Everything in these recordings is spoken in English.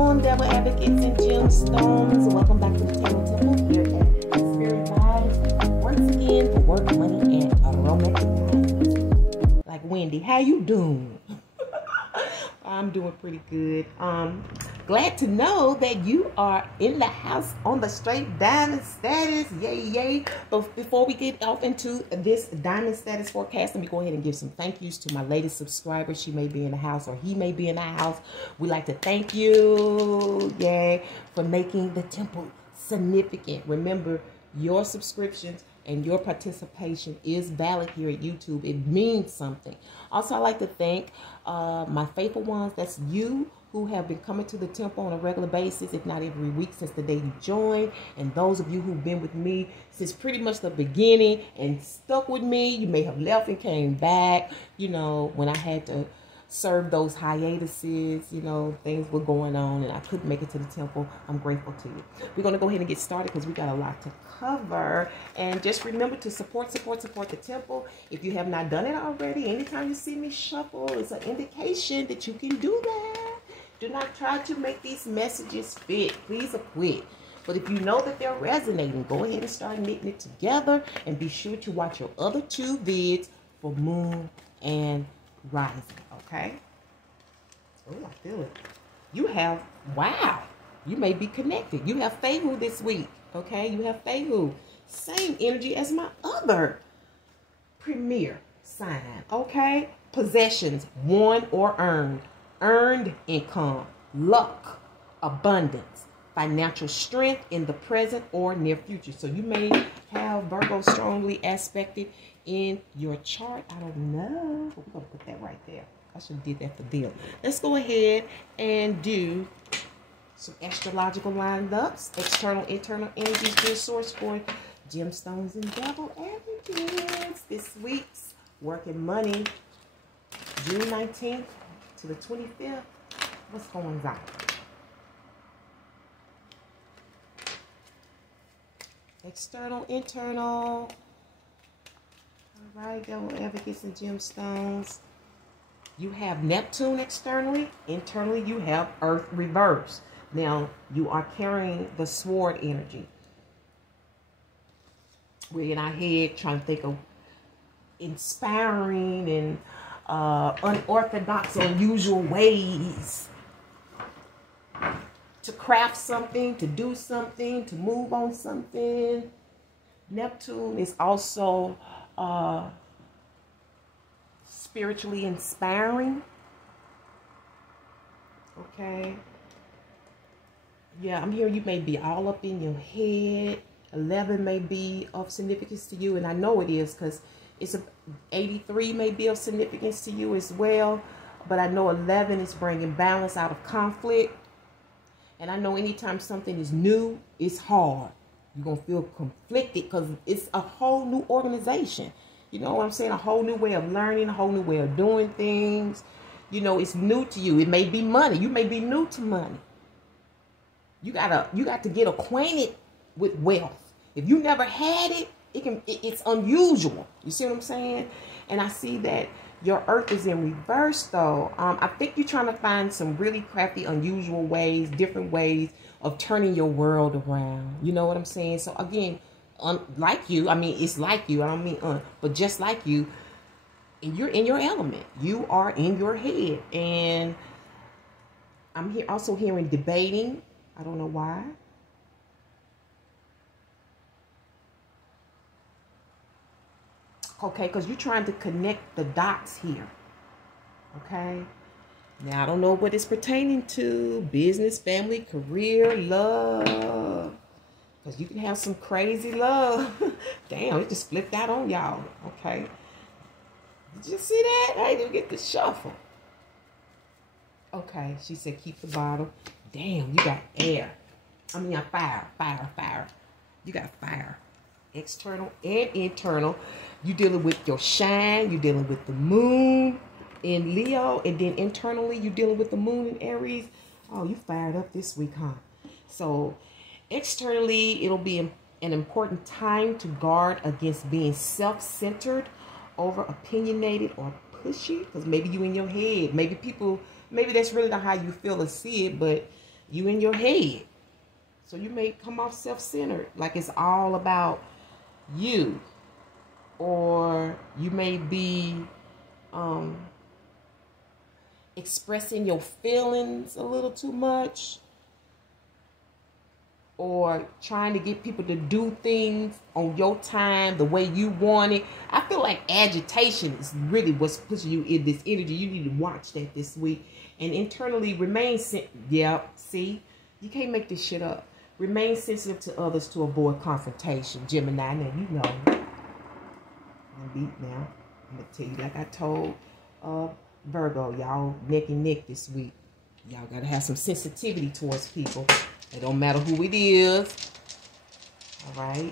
on, devil advocates and gemstones? Welcome back to the Temple here at Spirit Vibes. Once again, for work, money, and romantic time. Like Wendy, how you doing? I'm doing pretty good. Glad to know that you are in the house on the straight diamond status. Yay, yay. But before we get off into this diamond status forecast, let me go ahead and give some thank yous to my latest subscriber. She may be in the house or he may be in the house. We like to thank you, yay, for making the temple significant. Remember, your subscriptions and your participation is valid here at YouTube. It means something. Also, I like to thank my faithful ones. That's you who have been coming to the temple on a regular basis, if not every week since the day you joined. And those of you who've been with me since pretty much the beginning and stuck with me. You may have left and came back, you know, when I had to serve those hiatuses, you know, things were going on and I couldn't make it to the temple. I'm grateful to you. We're going to go ahead and get started because we got a lot to cover. And just remember to support the temple. If you have not done it already, anytime you see me shuffle, it's an indication that you can do that. Do not try to make these messages fit. Please quit. But if you know that they're resonating, go ahead and start knitting it together. And be sure to watch your other two vids for moon and rising. Okay? Oh, I feel it. You have, wow. You may be connected. You have Fehu this week. Okay? You have Fehu. Same energy as my other premier sign. Okay? Possessions, won or earned. Earned income, luck, abundance, financial strength in the present or near future. So you may have Virgo strongly aspected in your chart. I don't know. But we're going to put that right there. I should have did that for deal. Let's go ahead and do some astrological lineups. External, internal energies, good source for gemstones and devil advocates. This week's work and money, June 19th. To the 25th, what's going on? External, internal. All right, devil advocates and gemstones. You have Neptune externally. Internally, you have Earth reverse. Now, you are carrying the sword energy. We're in our head trying to think of inspiring and unorthodox, unusual ways to craft something, to do something, to move on something. Neptune is also spiritually inspiring. Okay. Yeah, I'm here. You may be all up in your head. 11 may be of significance to you, and I know it is because it's 83 may be of significance to you as well. But I know 11 is bringing balance out of conflict. And I know anytime something is new, it's hard. You're going to feel conflicted because it's a whole new organization. You know what I'm saying? A whole new way of learning, a whole new way of doing things. You know, it's new to you. It may be money. You may be new to money. You got to get acquainted with wealth. If you never had it, it's unusual. You see what I'm saying? And I see that your Earth is in reverse, though. I think you're trying to find some really crafty, unusual ways, different ways of turning your world around. You know what I'm saying? So again, like you, I mean, it's like you. I don't mean but just like you, and you're in your element. You are in your head, and I'm here also hearing debating. I don't know why. Okay, because you're trying to connect the dots here. Okay. Now, I don't know what it's pertaining to. Business, family, career, love. Because you can have some crazy love. Damn, it just flipped out on y'all. Okay. Did you see that? I didn't get the shuffle. Okay, she said keep the bottle. Damn, you got air. I mean, fire. You got fire. External and internal. You dealing with your shine. You dealing with the moon in Leo, and then internally you dealing with the moon in Aries. Oh, you fired up this week, huh? So externally, it'll be an important time to guard against being self-centered, over opinionated, or pushy. Because maybe you in your head. Maybe that's really not how you feel or see it, but You in your head. So you may come off self-centered, like it's all about you. Or you may be expressing your feelings a little too much. Or trying to get people to do things on your time, the way you want it. I feel like agitation is really what's pushing you in this energy. You need to watch that this week. And internally remain see? You can't make this shit up. Remain sensitive to others to avoid confrontation. Gemini, now you know. I'm beat now. I'm going to tell you like I told Virgo, y'all neck and neck this week. Y'all got to have some sensitivity towards people. It don't matter who it is. All right.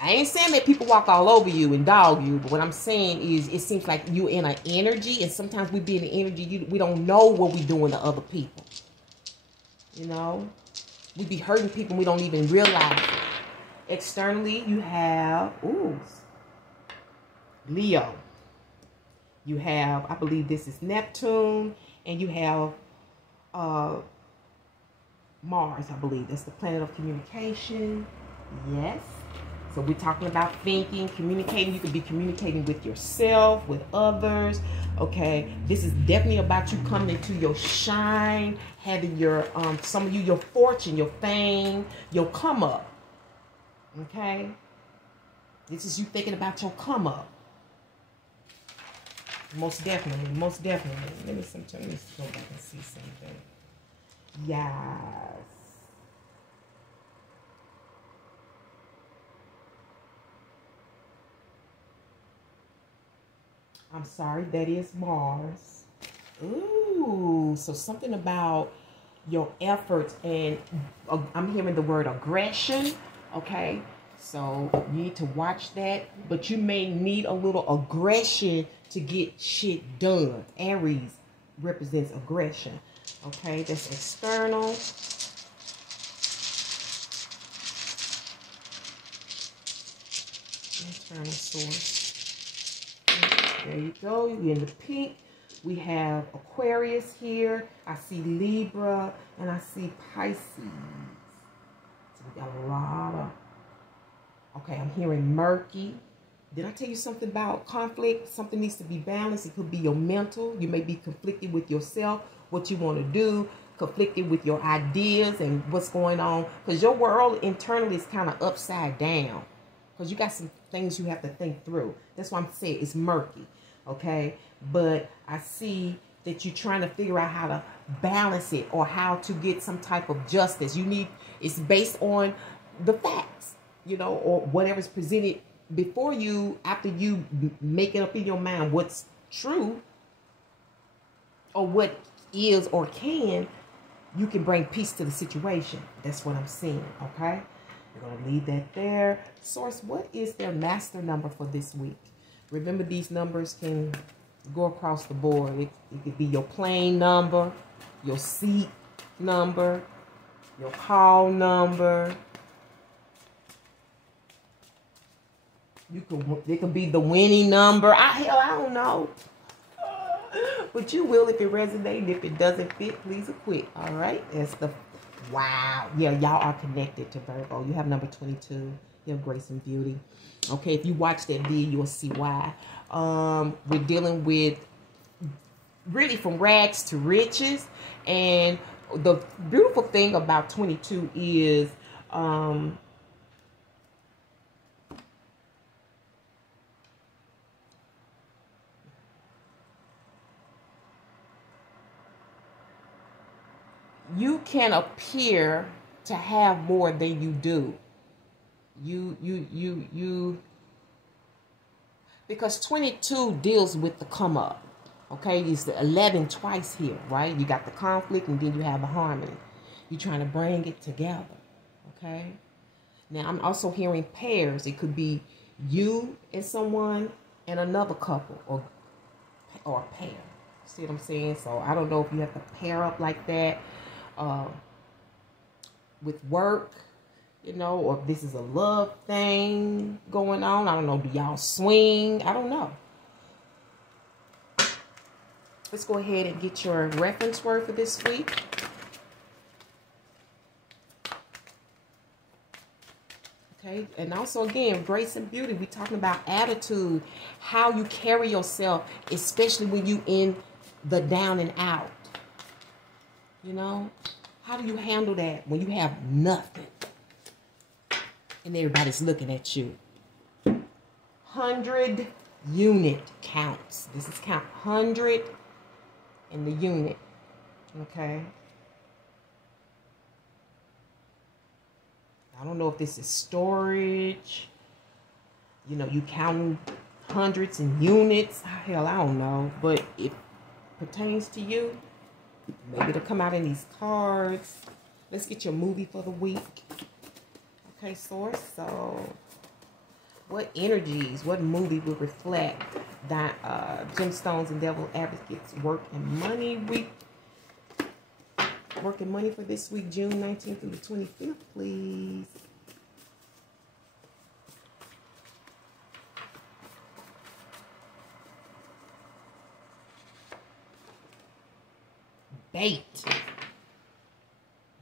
I ain't saying that people walk all over you and dog you, but what I'm saying is it seems like you're in an energy, and sometimes we be in an energy, we don't know what we're doing to other people. You know? We be hurting people and we don't even realize it. Externally, you have, Leo. You have, I believe this is Neptune, and you have Mars, I believe. That's the planet of communication. Yes. So we're talking about thinking, communicating. You could be communicating with yourself, with others. Okay. This is definitely about you coming into your shine, having your, some of you, your fortune, your fame, your come up. Okay. This is you thinking about your come up. Most definitely. Most definitely. Let me go back and see something. Yes. I'm sorry, that is Mars. Ooh, so something about your efforts, and I'm hearing the word aggression, okay? So you need to watch that, but you may need a little aggression to get shit done. Aries represents aggression, okay? That's external. Internal source. There you go. You're in the pink. We have Aquarius here. I see Libra and I see Pisces. So we got a lot of... Okay, I'm hearing murky. Did I tell you something about conflict? Something needs to be balanced. It could be your mental. You may be conflicted with yourself, what you want to do, conflicted with your ideas and what's going on. Because your world internally is kind of upside down. Because you got some things you have to think through. That's why I'm saying it's murky. Okay? But I see that you're trying to figure out how to balance it or how to get some type of justice. You need, it's based on the facts, you know, or whatever's presented before you, after you make it up in your mind what's true or what is or can, you can bring peace to the situation. That's what I'm seeing, okay? We're going to leave that there. Source, what is their master number for this week? Remember, these numbers can go across the board. It could be your plane number, your seat number, your call number. It could be the winning number. Hell, I don't know. But you will if it resonates. If it doesn't fit, please quit. All right? That's the... Wow. Yeah, y'all are connected to Virgo. You have number 22. You have grace and beauty. Okay, if you watch that video, you'll see why. We're dealing with really from rags to riches. And the beautiful thing about 22 is... you can appear to have more than you do. Because 22 deals with the come up. Okay, it's the 11 twice here, right? You got the conflict and then you have the harmony. You're trying to bring it together. Okay. Now I'm also hearing pairs. It could be you and someone and another couple or a pair. See what I'm saying? So I don't know if you have to pair up like that. With work, you know, or if this is a love thing going on. I don't know. Do y'all swing? I don't know. Let's go ahead and get your reference word for this week. Okay, and also again, grace and beauty. We're talking about attitude, how you carry yourself, especially when you in the down and out. You know, how do you handle that when you have nothing and everybody's looking at you? 100 unit counts. This is count 100 in the unit. Okay. I don't know if this is storage. You know, you count hundreds and units. Hell, I don't know. But it pertains to you. Maybe it'll come out in these cards. Let's get your movie for the week. Okay, source. So, what energies, what movie will reflect that gemstones and devil advocates work and money week? Work and money for this week, June 19th through the 25th, please. Bait.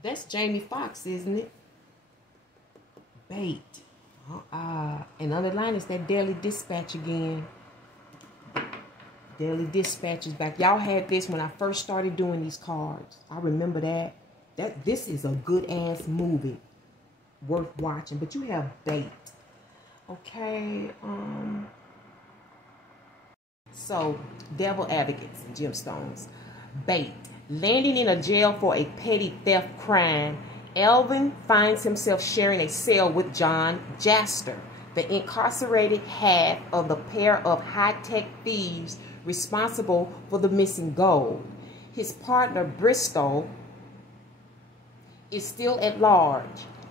That's Jamie Foxx, isn't it? Bait. And underline is that Daily Dispatch again. Daily Dispatch is back. Y'all had this when I first started doing these cards. I remember that. This is a good ass movie. Worth watching. But you have Bait. Okay. So, devil advocates and gemstones. Bait. Landing in a jail for a petty theft crime, Alvin finds himself sharing a cell with John Jaster, the incarcerated half of the pair of high-tech thieves responsible for the missing gold. His partner, Bristol, is still at large.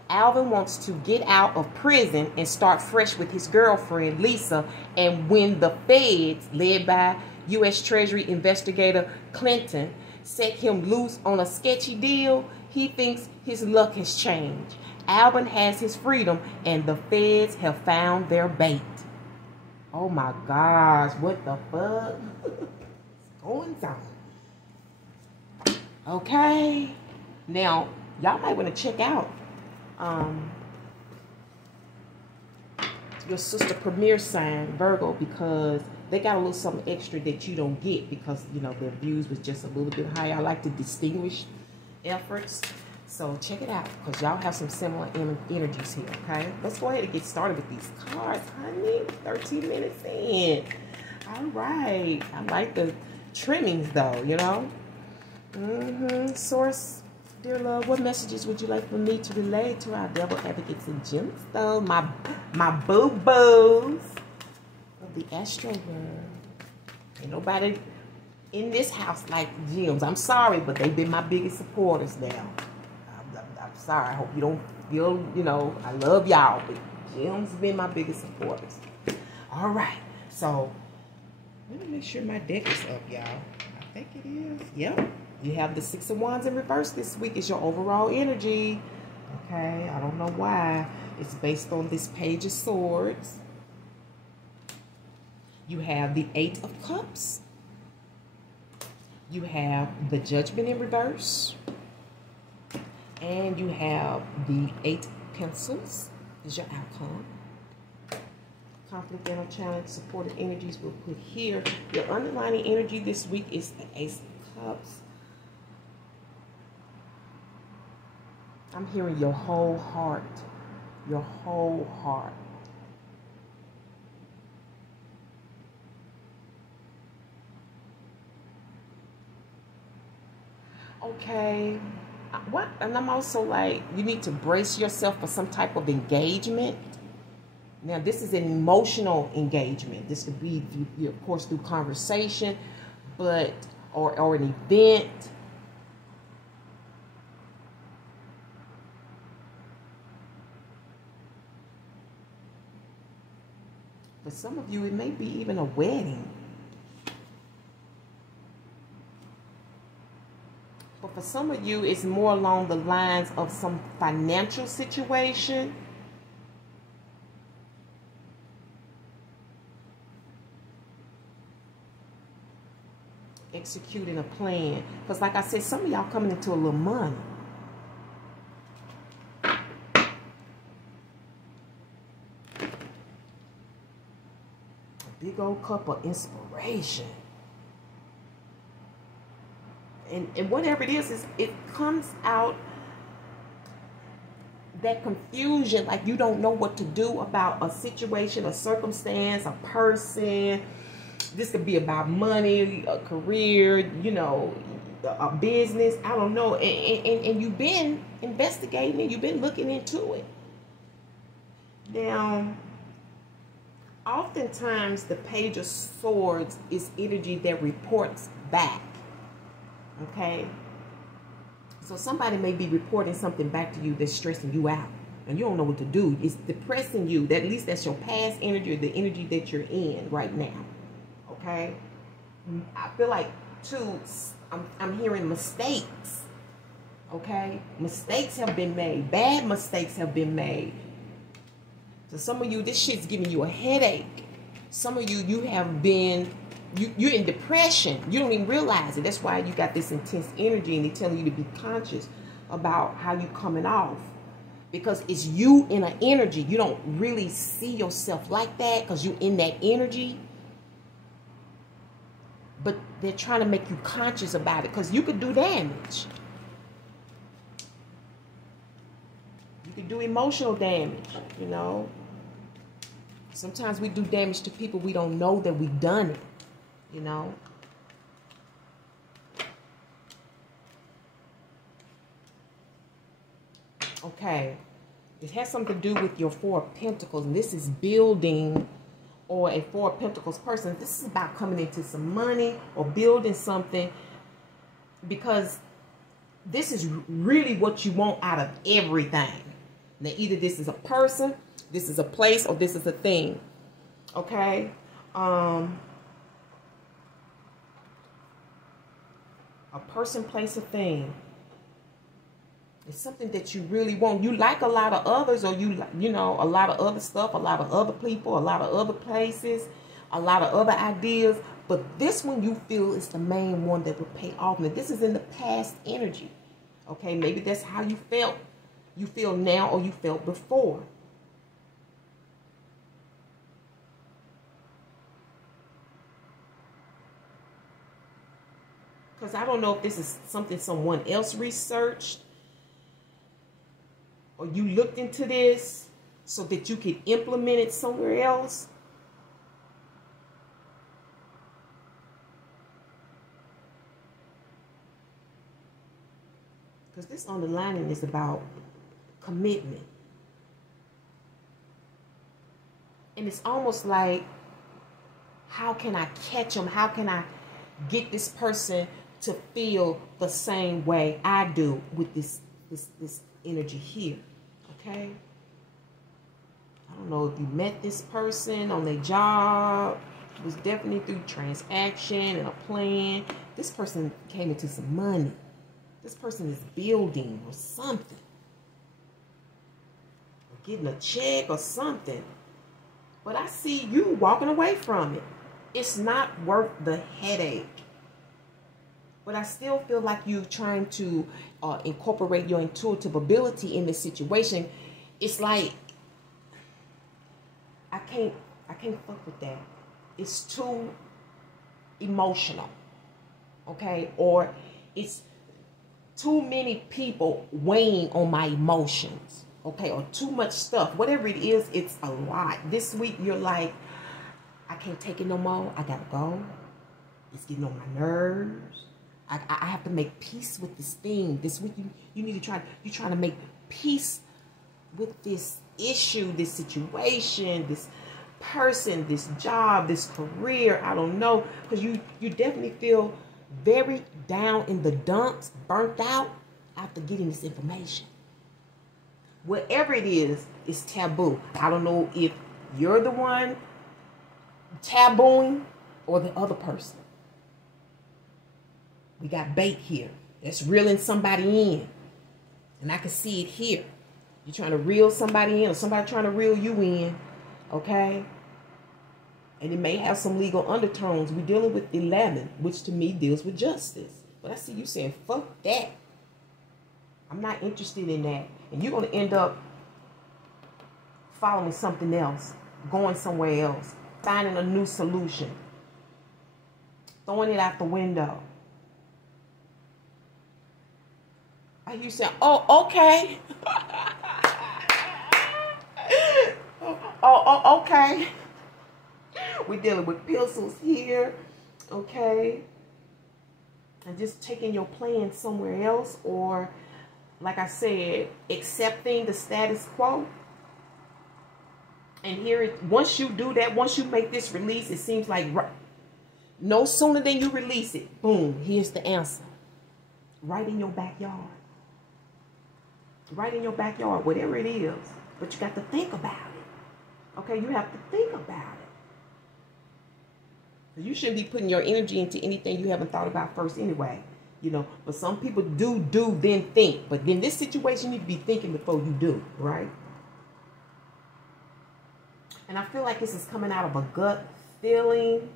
Alvin wants to get out of prison and start fresh with his girlfriend, Lisa, and when the feds, led by U.S. Treasury investigator Clinton, set him loose on a sketchy deal, he thinks his luck has changed. Alvin has his freedom, and the feds have found their bait. Oh my gosh, what the fuck? What's going on? Okay. Now, y'all might want to check out your sister Premier sign, Virgo, because they got a little something extra that you don't get because, you know, their views was just a little bit higher. I like to distinguish efforts. So check it out because y'all have some similar energies here, okay? Let's go ahead and get started with these cards, honey. 13 minutes in. All right. I like the trimmings, though, you know? Source, dear love, what messages would you like for me to relay to our devil advocates and gemstones? My boo-boos of the astro world. Ain't nobody in this house like gems. I'm sorry, but they've been my biggest supporters now. I'm sorry. I hope you don't feel, you know, I love y'all, but gems have been my biggest supporters. All right. So, let me make sure my deck is up, y'all. I think it is. Yep. You have the Six of Wands in reverse this week. Is your overall energy. Okay. I don't know why. It's based on this Page of Swords. You have the Eight of Cups. You have the Judgment in reverse. And you have the 8 Pencils is your outcome. Conflict and challenge, supported energies we'll put here. Your underlying energy this week is the Ace of Cups. I'm hearing your whole heart. Your whole heart. Okay. What? And I'm also like, you need to brace yourself for some type of engagement. Now, this is an emotional engagement. This could be, of course, through conversation, but or an event. For some of you, it may be even a wedding. But for some of you, it's more along the lines of some financial situation. Executing a plan. Because like I said, some of y'all coming into a little money. big old cup of inspiration. And whatever it is, it comes out, that confusion, like you don't know what to do about a situation, a circumstance, a person. This could be about money, a career, you know, a business. I don't know. And you've been investigating it. You've been looking into it. Now, oftentimes the Page of Swords is energy that reports back. Okay? So somebody may be reporting something back to you that's stressing you out, and you don't know what to do. It's depressing you. At least that's your past energy, or the energy that you're in right now. Okay? I feel like, too, I'm hearing mistakes. Okay? Mistakes have been made. Bad mistakes have been made. So some of you, this shit's giving you a headache. Some of you, you have been... You're in depression. You don't even realize it. That's why you got this intense energy, and they're telling you to be conscious about how you're coming off. Because it's you in an energy. You don't really see yourself like that because you're in that energy. But they're trying to make you conscious about it because you could do damage. You could do emotional damage, you know. Sometimes we do damage to people we don't know that we've done it. You know, okay, it has something to do with your Four of Pentacles, and this is building, or a Four of Pentacles person. This is about coming into some money or building something, because this is really what you want out of everything. Now, either this is a person, this is a place, or this is a thing. Okay, a person, place, a thing. It's something that you really want. You like a lot of others, or you know, a lot of other stuff, a lot of other people, a lot of other places, a lot of other ideas. But this one you feel is the main one that will pay off. Now, this is in the past energy. Okay, maybe that's how you felt. You feel now, or you felt before. Because I don't know if this is something someone else researched, or you looked into this so that you could implement it somewhere else. Because this underlining is about commitment. And it's almost like, how can I catch them? How can I get this person to feel the same way I do with this energy here? Okay, I don't know if you met this person on their job. It was definitely through transaction and a plan. This person came into some money. This person is building or something, or getting a check or something. But I see you walking away from it. It's not worth the headache. But I still feel like you're trying to incorporate your intuitive ability in this situation. It's like, I can't fuck with that. It's too emotional, okay? Or it's too many people weighing on my emotions, okay? Or too much stuff. Whatever it is, it's a lot. This week, you're like, I can't take it no more. I gotta go. It's getting on my nerves. I have to make peace with this thing. This week, you need to you're trying to make peace with this issue, this situation, this person, this job, this career. I don't know. Because you definitely feel very down in the dumps, burnt out after getting this information. Whatever it is taboo. I don't know if you're the one tabooing or the other person. We got bait here. That's reeling somebody in. And I can see it here. You're trying to reel somebody in, or somebody trying to reel you in. Okay? And it may have some legal undertones. We're dealing with 11, which to me deals with justice. But I see you saying, fuck that. I'm not interested in that. And you're going to end up following something else, going somewhere else. finding a new solution, throwing it out the window. Are you saying, oh, okay. oh, okay. We're dealing with pencils here, okay? And just taking your plan somewhere else, or, like I said, accepting the status quo. And here, once you do that, once you make this release, it seems like no sooner than you release it, boom, here's the answer. Right in your backyard. Right in your backyard, whatever it is. But you got to think about it. Okay, you have to think about it. You shouldn't be putting your energy into anything you haven't thought about first anyway. You know, but some people do, then think. But in this situation, you need to be thinking before you do, right? And I feel like this is coming out of a gut feeling.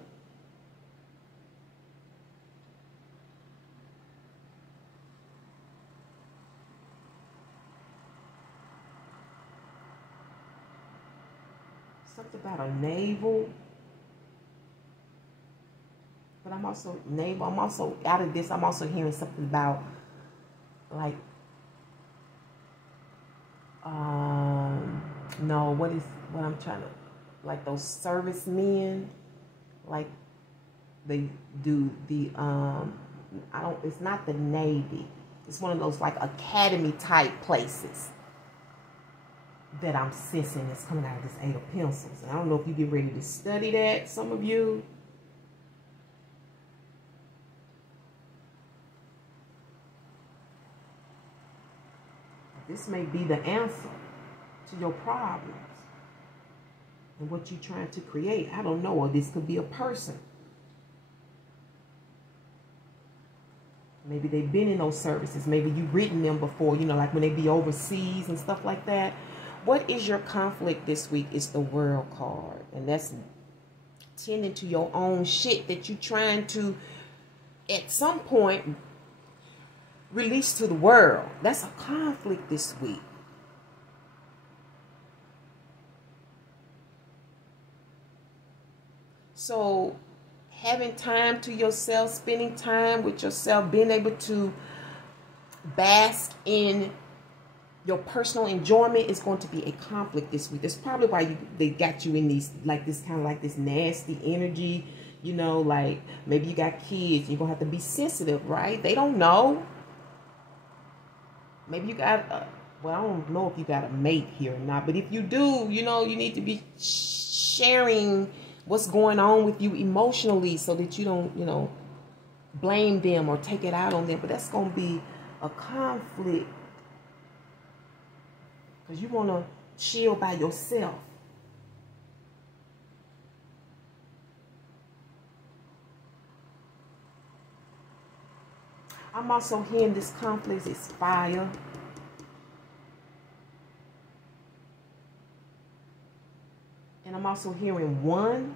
Something about a navel. But I'm also navel. I'm also out of this. I'm also hearing something about like no, what I'm trying to, like those servicemen, like they do the it's not the Navy. It's one of those like academy type places that I'm sensing is coming out of this Eight of Pencils. And I don't know if you get ready to study that, some of you. This may be the answer to your problems and what you're trying to create. I don't know, or this could be a person. Maybe they've been in those services. Maybe you've written them before, you know, like when they be overseas and stuff like that. What is your conflict this week? Is the World card. And that's tending to your own shit that you're trying to, at some point, release to the world. That's a conflict this week. So having time to yourself, spending time with yourself, being able to bask in your personal enjoyment is going to be a conflict this week. That's probably why they got you in these, like this kind of like this nasty energy, you know, like maybe you got kids, you're going to have to be sensitive, right? They don't know. Maybe you got, well, I don't know if you got a mate here or not, but if you do, you know, you need to be sharing what's going on with you emotionally so that you don't, you know, blame them or take it out on them. But that's going to be a conflict because you want to chill by yourself. I'm also hearing this conflict is fire. And I'm also hearing one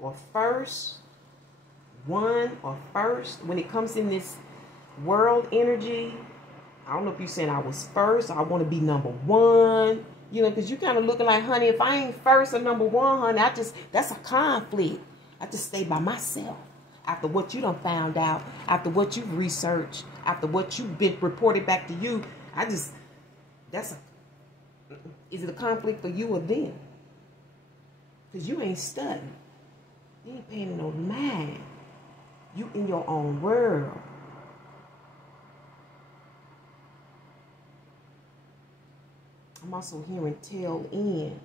or first. When it comes in this world energy, I don't know if you're saying I was first or I want to be number one. You know, because you're kind of looking like, honey, if I ain't first or number one, honey, that's a conflict. I just stay by myself. After what you done found out, after what you've researched, after what you've been reported back to you, is it a conflict for you or them? Because you ain't studying. You ain't paying no mind. You in your own world. I'm also hearing tail end.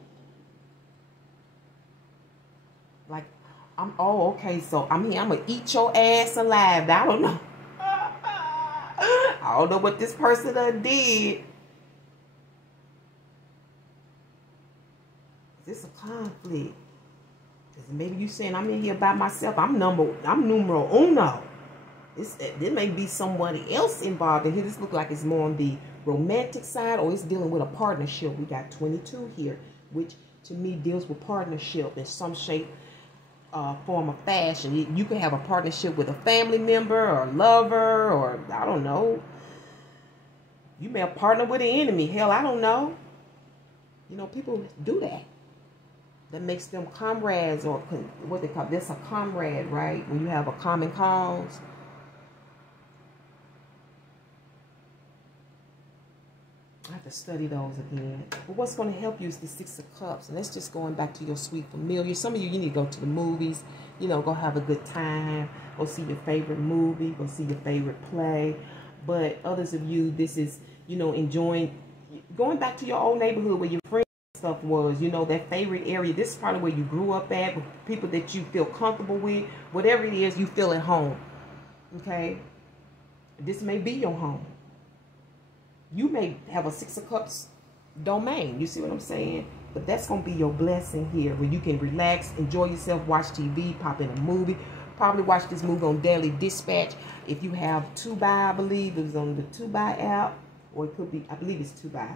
Like, okay, so I'm here. I'm going to eat your ass alive. I don't know. I don't know what this person done did. Is this a conflict? Because maybe you saying I'm in here by myself. I'm numero uno. There may be somebody else involved in here. This look like it's more on the romantic side, or it's dealing with a partnership. We got 22 here, which to me deals with partnership in some shape, form, or fashion. You can have a partnership with a family member or a lover, or I don't know. You may have partnered with an enemy. Hell, I don't know. You know, people do that. that makes them comrades, or what they call this, a comrade, right? When you have a common cause. I have to study those again. But what's going to help you is the Six of Cups. And that's just going back to your sweet familiar. Some of you need to go to the movies. You know, go have a good time. Go see your favorite movie. Go see your favorite play. But others of you, this is, you know, enjoying, going back to your old neighborhood where your friends and stuff was. You know, that favorite area. This is probably where you grew up at. With people that you feel comfortable with. Whatever it is, you feel at home. Okay? This may be your home. You may have a Six of Cups domain. You see what I'm saying? But that's going to be your blessing here, where you can relax, enjoy yourself, watch TV, pop in a movie. Probably watch this movie on Daily Dispatch. If you have Tubi, I believe it was on the Tubi app, or it could be, I believe it's Tubi.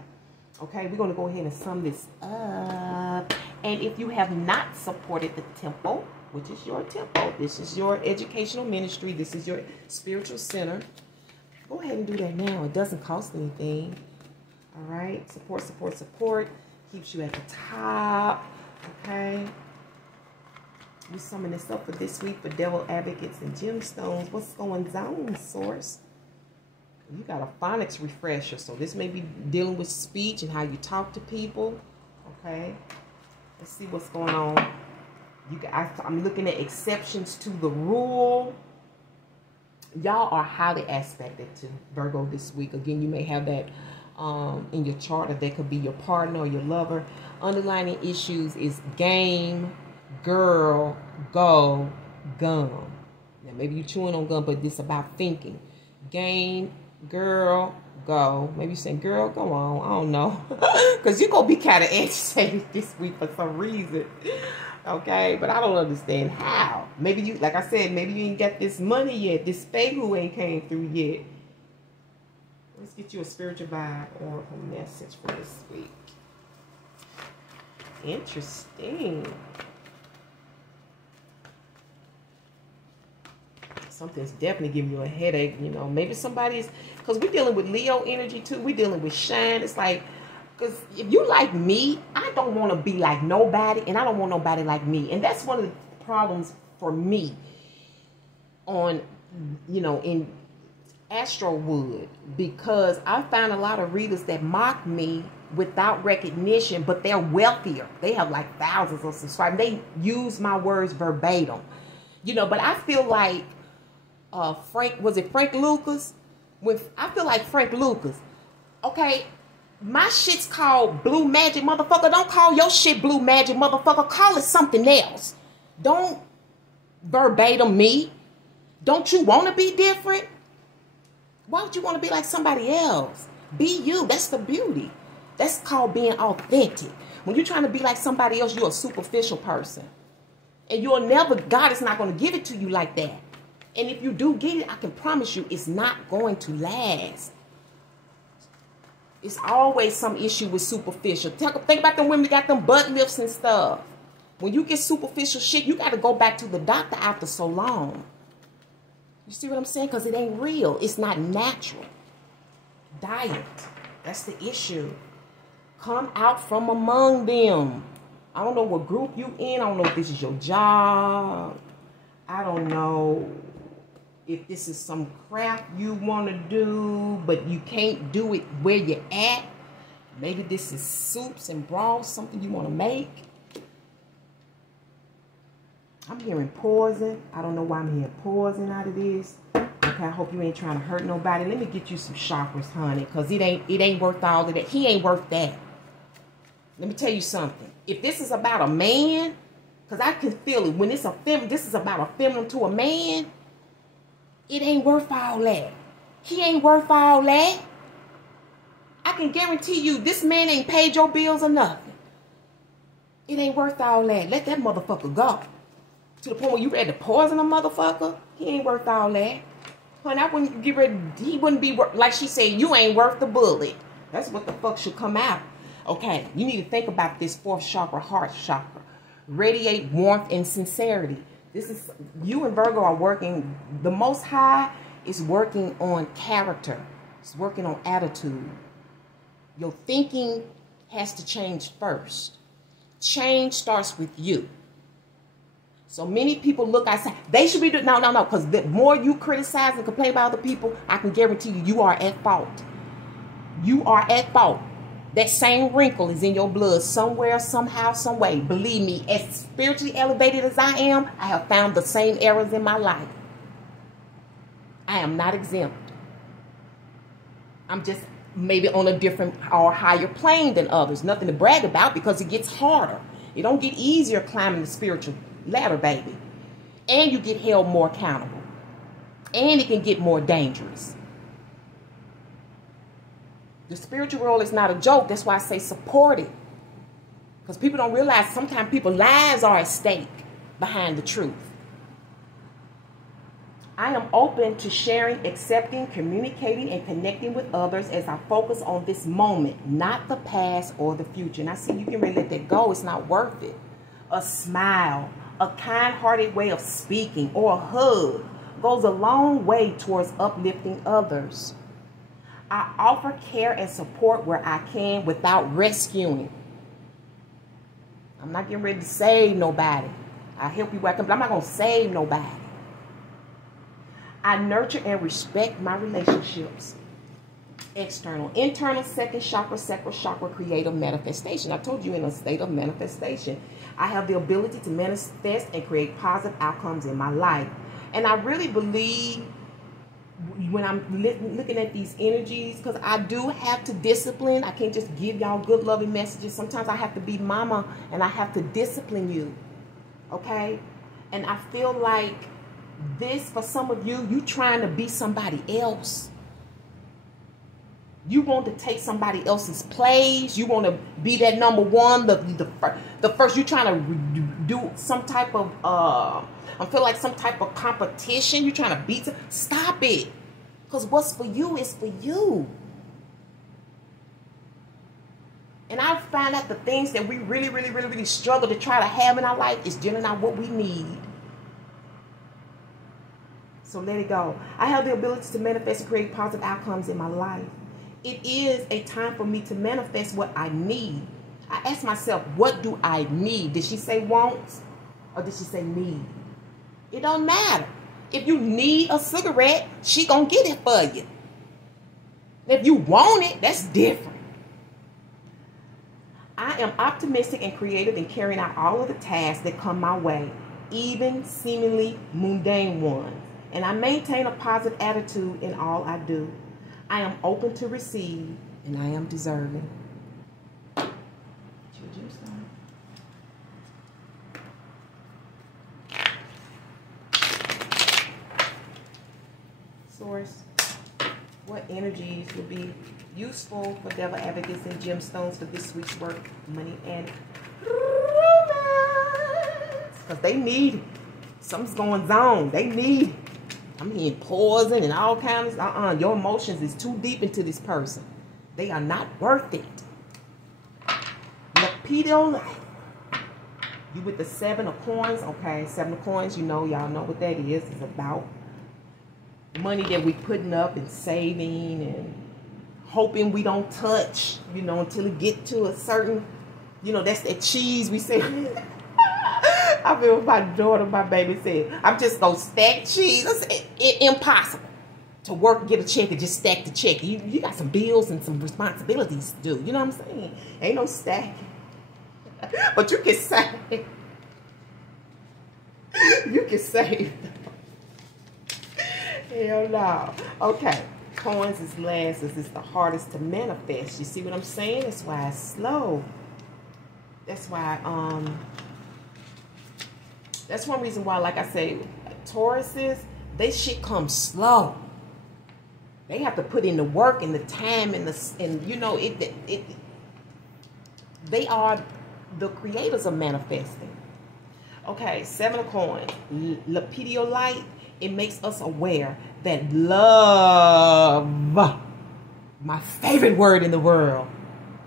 Okay, we're going to go ahead and sum this up. And if you have not supported the temple, which is your temple, this is your educational ministry, this is your spiritual center, go ahead and do that now. It doesn't cost anything. All right. Support, support, support. Keeps you at the top. Okay. We summon this up for this week for devil advocates and gemstones. What's going on, source? You got a phonics refresher. So this may be dealing with speech and how you talk to people. Okay. Let's see what's going on. I'm looking at exceptions to the rule. Y'all are highly aspected to Virgo this week. Again, you may have that in your chart, or that could be your partner or your lover. Underlining issues is game, girl, go, gum. Now, maybe you're chewing on gum, but this is about thinking. Game, girl, go. Maybe you're saying, girl, go on. I don't know. Because you're going to be kind of agitated this week for some reason. Okay, but I don't understand how. Maybe you, like I said, maybe you ain't got this money yet. This who ain't came through yet. Let's get you a spiritual vibe oracle message for this week. Interesting. Something's definitely giving you a headache. You know, maybe somebody's, because we're dealing with Leo energy too. We're dealing with shine. It's like, because if you like me, I don't want to be like nobody, and I don't want nobody like me. And that's one of the problems for me on, you know, in Astrowood, because I found a lot of readers that mock me without recognition, but they're wealthier. They have like thousands of subscribers. They use my words verbatim, you know, but I feel like Frank Lucas? I feel like Frank Lucas. Okay. My shit's called Blue Magic, motherfucker. Don't call your shit Blue Magic, motherfucker. Call it something else. Don't verbatim me. Don't you want to be different? Why would you want to be like somebody else? Be you. That's the beauty. That's called being authentic. When you're trying to be like somebody else, you're a superficial person. And you'll never, God is not going to give it to you like that. And if you do get it, I can promise you it's not going to last. It's always some issue with superficial. Think about them women that got them butt lifts and stuff. When you get superficial shit, you got to go back to the doctor after so long. You see what I'm saying? Because it ain't real. It's not natural. Diet. That's the issue. Come out from among them. I don't know what group you in. I don't know if this is your job. I don't know if this is some crap you want to do, but you can't do it where you're at. Maybe this is soups and broths, something you want to make. I'm hearing poison. I don't know why I'm hearing poison out of this. Okay, I hope you ain't trying to hurt nobody. Let me get you some chakras, honey, because it ain't worth all of that. He ain't worth that. Let me tell you something. If this is about a man, because I can feel it. When it's this is about a feminine to a man, it ain't worth all that. He ain't worth all that. I can guarantee you this man ain't paid your bills or nothing. It ain't worth all that. Let that motherfucker go. To the point where you ready to poison a motherfucker. He ain't worth all that. Honey, I wouldn't get ready. He wouldn't be worth, like she said, you ain't worth the bullet. That's what the fuck should come out. Okay, you need to think about this fourth chakra, heart chakra. Radiate warmth and sincerity. This is, you and Virgo are working, the Most High is working on character. It's working on attitude. Your thinking has to change first. Change starts with you. So many people look outside. They should be doing, no, because the more you criticize and complain about other people, I can guarantee you, you are at fault. You are at fault. That same wrinkle is in your blood somewhere, somehow, some way. Believe me, as spiritually elevated as I am, I have found the same errors in my life. I am not exempt. I'm just maybe on a different or higher plane than others. Nothing to brag about, because it gets harder. It don't get easier climbing the spiritual ladder, baby. And you get held more accountable. And it can get more dangerous. The spiritual world is not a joke. That's why I say support it. Because people don't realize sometimes people's lives are at stake behind the truth. I am open to sharing, accepting, communicating, and connecting with others as I focus on this moment, not the past or the future. And I see you can really let that go. It's not worth it. A smile, a kind-hearted way of speaking, or a hug goes a long way towards uplifting others. I offer care and support where I can without rescuing. I'm not getting ready to save nobody. I help you where I can, but I'm not going to save nobody. I nurture and respect my relationships. External, internal, second chakra, sacral chakra, creative manifestation. I told you, in a state of manifestation, I have the ability to manifest and create positive outcomes in my life. And I really believe when I'm looking at these energies, because I do have to discipline. I can't just give y'all good loving messages. Sometimes I have to be mama and I have to discipline you. Okay? And I feel like this, for some of you, you trying to be somebody else. You want to take somebody else's place. You want to be that number one, the first. You trying to do some type of, I feel like some type of competition. You trying to beat. Stop it. Because what's for you is for you. And I find out the things that we really struggle to try to have in our life is generally not what we need. So let it go. I have the ability to manifest and create positive outcomes in my life. It is a time for me to manifest what I need. I ask myself, what do I need? Did she say wants or did she say need? It don't matter. If you need a cigarette, she gonna get it for you. If you want it, that's different. I am optimistic and creative in carrying out all of the tasks that come my way, even seemingly mundane ones. And I maintain a positive attitude in all I do. I am open to receive, and I am deserving. Source, what energies will be useful for devil advocates and gemstones for this week's work, money, and romance? Because they need it. Something's going on. They need it. I'm hearing poison and all kinds of, your emotions is too deep into this person. They are not worth it. Lapido, you with the 7 of coins. Okay, 7 of coins, you know, y'all know what that is. It's about money that we putting up and saving and hoping we don't touch, you know, until it get to a certain, you know, that's that cheese we say. I remember my daughter, my baby said, I'm just going to stack cheese. I said, impossible to work, get a check, and just stack the check. You got some bills and some responsibilities to do. You know what I'm saying? Ain't no stacking. But you can save. You can save. Hell no. Okay. Coins is last. It's the hardest to manifest. You see what I'm saying? That's why it's slow. That's why, that's one reason why, like I say, Tauruses, they shit comes slow. They have to put in the work and the time and you know, they are the creators of manifesting. Okay, 7 of coins. Lapidio light, it makes us aware that love, my favorite word in the world.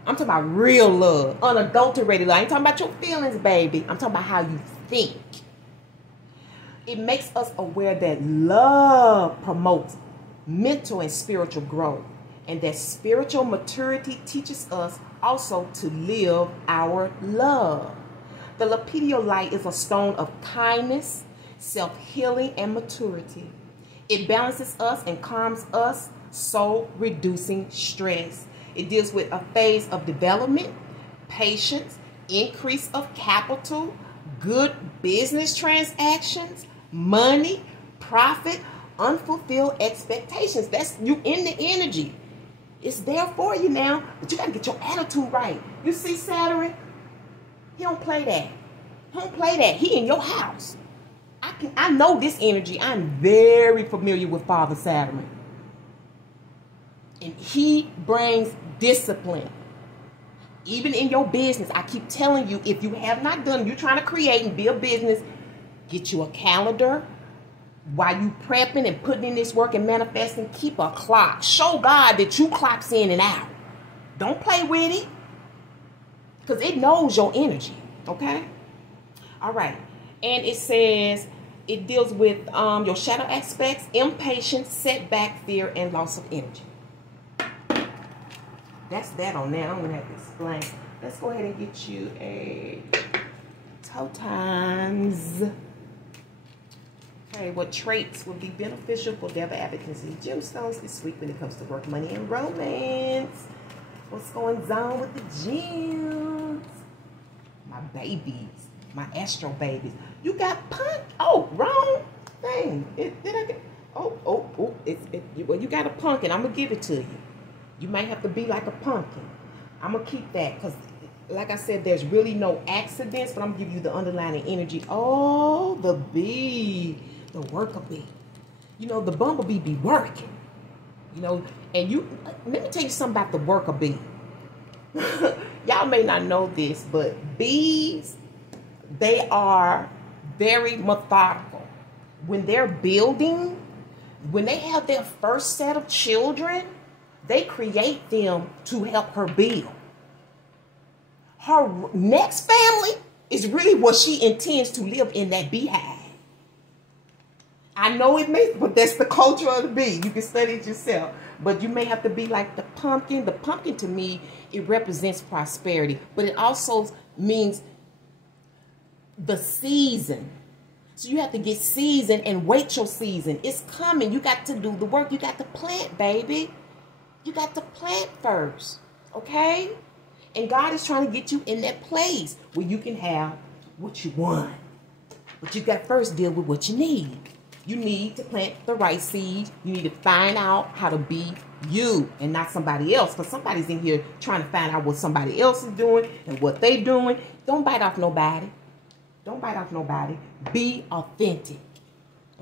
I'm talking about real love, unadulterated love. I ain't talking about your feelings, baby. I'm talking about how you think. It makes us aware that love promotes mental and spiritual growth, and that spiritual maturity teaches us also to live our love. The lapidolite is a stone of kindness, self-healing, and maturity. It balances us and calms us, so reducing stress. It deals with a phase of development, patience, increase of capital, good business transactions, money, profit, unfulfilled expectations. That's you in the energy. It's there for you now, but you got to get your attitude right. You see Saturn? He don't play that. He don't play that. He in your house. I know this energy. I'm very familiar with Father Saturn. And he brings discipline. Even in your business, I keep telling you, if you have not done, you're trying to create and build business, get you a calendar. While you prepping and putting in this work and manifesting, keep a clock. Show God that you clocks in and out. Don't play with it, because it knows your energy, okay? All right. And it says it deals with your shadow aspects, impatience, setback, fear, and loss of energy. That's that on there. I'm going to have to explain. Let's go ahead and get you a toe times. Okay, what traits will be beneficial for devil advocacy? Gemstones this week when it comes to work, money, and romance. What's going on with the gems? My babies. My astro babies. You got punk. Oh, wrong thing. Did I get? Well, you got a pumpkin. I'm going to give it to you. You might have to be like a pumpkin. I'm going to keep that because, like I said, there's really no accidents, but I'm going to give you the underlying energy. Oh, the bee. The worker bee. You know, the bumblebee be working. You know, and let me tell you something about the worker bee. Y'all may not know this, but bees, they are very methodical. When they're building, when they have their first set of children, they create them to help her build. Her next family is really what she intends to live in, that beehive. I know it may, but that's the culture of the bee. You can study it yourself. But you may have to be like the pumpkin. The pumpkin, to me, it represents prosperity. But it also means the season. So you have to get seasoned and wait your season. It's coming. You got to do the work. You got to plant, baby. You got to plant first. Okay? And God is trying to get you in that place where you can have what you want. But you got to first deal with what you need. You need to plant the right seed. You need to find out how to be you and not somebody else. Because somebody's in here trying to find out what somebody else is doing and what they're doing. Don't bite off nobody. Don't bite off nobody. Be authentic.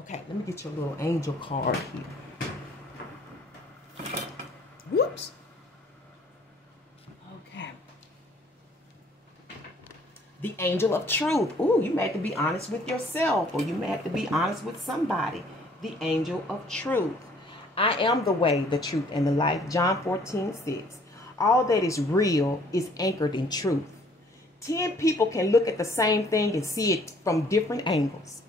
Okay, let me get your little angel card here. Whoops. Okay. The angel of truth. Ooh, you may have to be honest with yourself, or you may have to be honest with somebody. The angel of truth. I am the way, the truth, and the life. John 14:6. All that is real is anchored in truth. 10 people can look at the same thing and see it from different angles.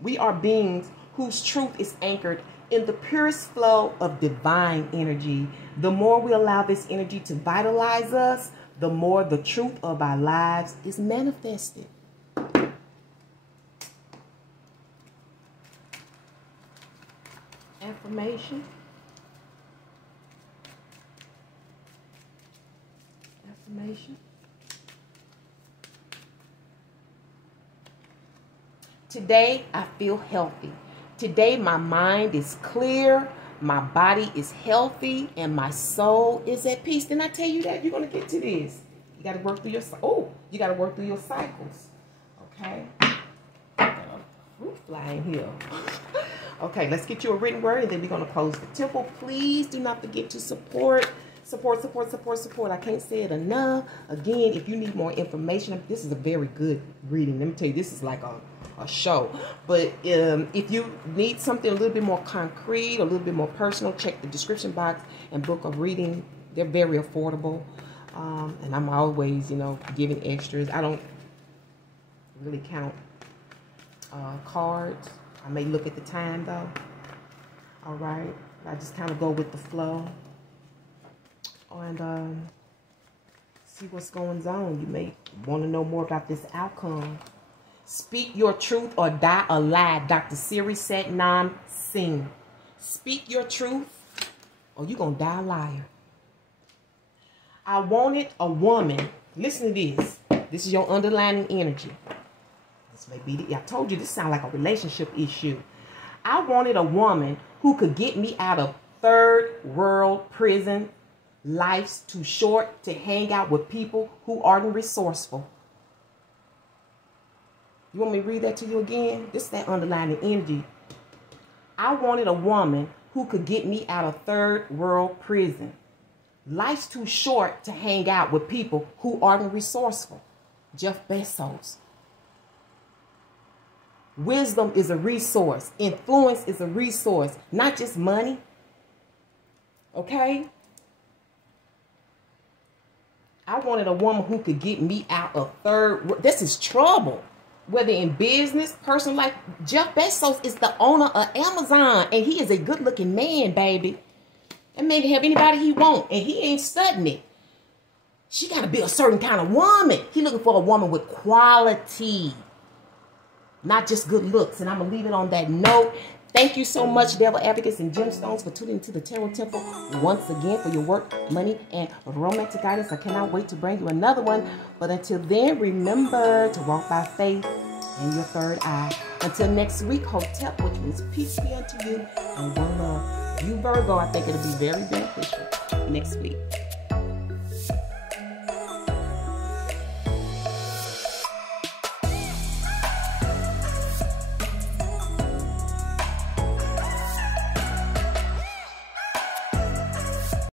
We are beings whose truth is anchored in the purest flow of divine energy. The more we allow this energy to vitalize us, the more the truth of our lives is manifested. Affirmation. Affirmation. Today, I feel healthy. Today, my mind is clear, my body is healthy, and my soul is at peace. Didn't I tell you that? You're going to get to this. You got to work through you got to work through your cycles. Okay? Fruit flying here. Okay, let's get you a written word, and then we're going to close the temple. Please do not forget to support. I can't say it enough. Again, if you need more information, this is a very good reading. Let me tell you, this is like a show. But if you need something a little bit more concrete, a little bit more personal, check the description box and book a reading. They're very affordable. And I'm always, giving extras. I don't really count cards. I may look at the time, though. All right. I just kind of go with the flow. And See what's going on. You may want to know more about this outcome. Speak your truth or die a lie. Dr. Siri said Nam Singh. Speak your truth or you're going to die a liar. I wanted a woman. Listen to this. This is your underlying energy. This may be, I told you this sounds like a relationship issue. I wanted a woman who could get me out of third world prison. Life's too short to hang out with people who aren't resourceful. You want me to read that to you again? This is that underlying energy. I wanted a woman who could get me out of third world prison. Life's too short to hang out with people who aren't resourceful. Jeff Bezos. Wisdom is a resource. Influence is a resource. Not just money. Okay? I wanted a woman who could get me out of third world. This is trouble. Whether in business, personal life. Jeff Bezos is the owner of Amazon. And he is a good looking man, baby. That man can have anybody he wants. And he ain't studying it. She got to be a certain kind of woman. He looking for a woman with quality. Not just good looks. And I'm going to leave it on that note. Thank you so much, Devil Advocates and Gemstones, for tuning into the Tarot Temple once again for your work, money, and romantic guidance. I cannot wait to bring you another one. But until then, remember to walk by faith and your third eye. Until next week, Hotep, which means peace be unto you and one love. You, Virgo, I think it'll be very beneficial next week.